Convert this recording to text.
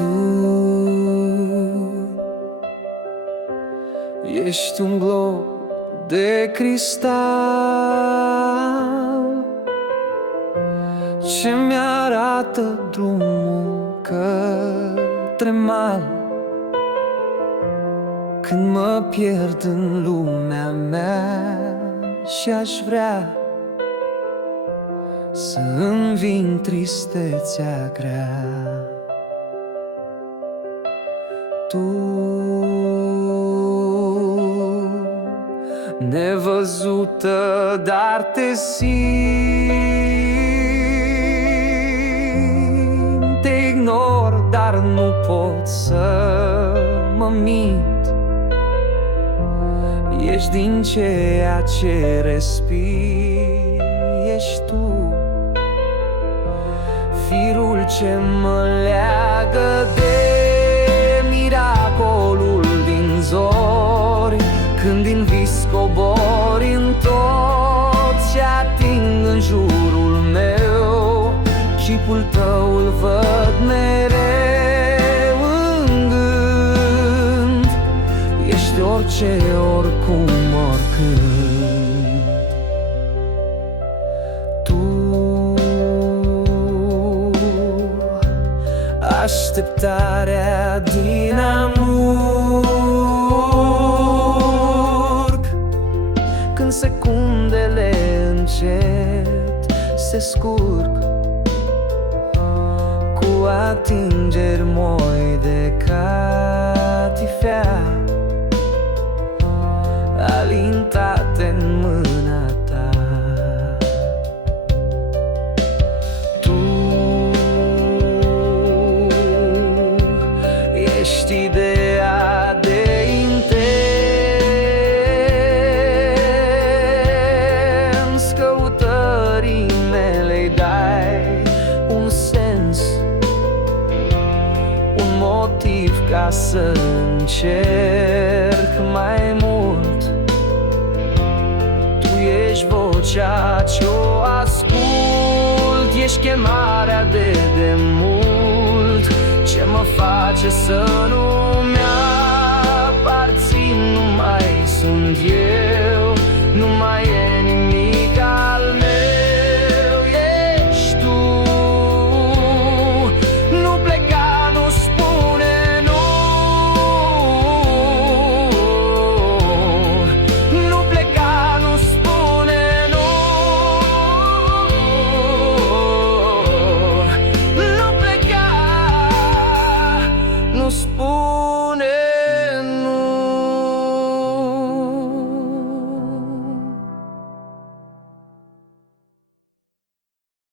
Tu ești un glob de cristal ce mi-arată drumul către mal. Când mă pierd în lumea mea și aș vrea să înving tristețea grea, Tu, nevăzută, dar te simt. Te ignor, dar nu pot să mă mint. Ești din ceea ce respiri, ești Tu, firul ce mă leagă de miracolul din zori. Când din vis cobori în tot ce ating în jurul meu, chipul Tău îl văd mereu în gând. Ești orice, oricum, oricând. Tu, așteptarea din amurg, când secundele încet se scurg cu atingeri moi de catifea, alintate în mâna Ta. Tu ești ideea de intens, căutării mele dai un sens, un motiv ca să încerc mai mult. Tu ești vocea ce-o ascult, ești chemarea de demult, ce mă face să nu-mi aparțin. Nu mai sunt eu, nu mai e nimic al meu. Ești Tu, nu pleca, nu spune nu. Nu pleca, nu spune nu. Nu pleca, nu spune.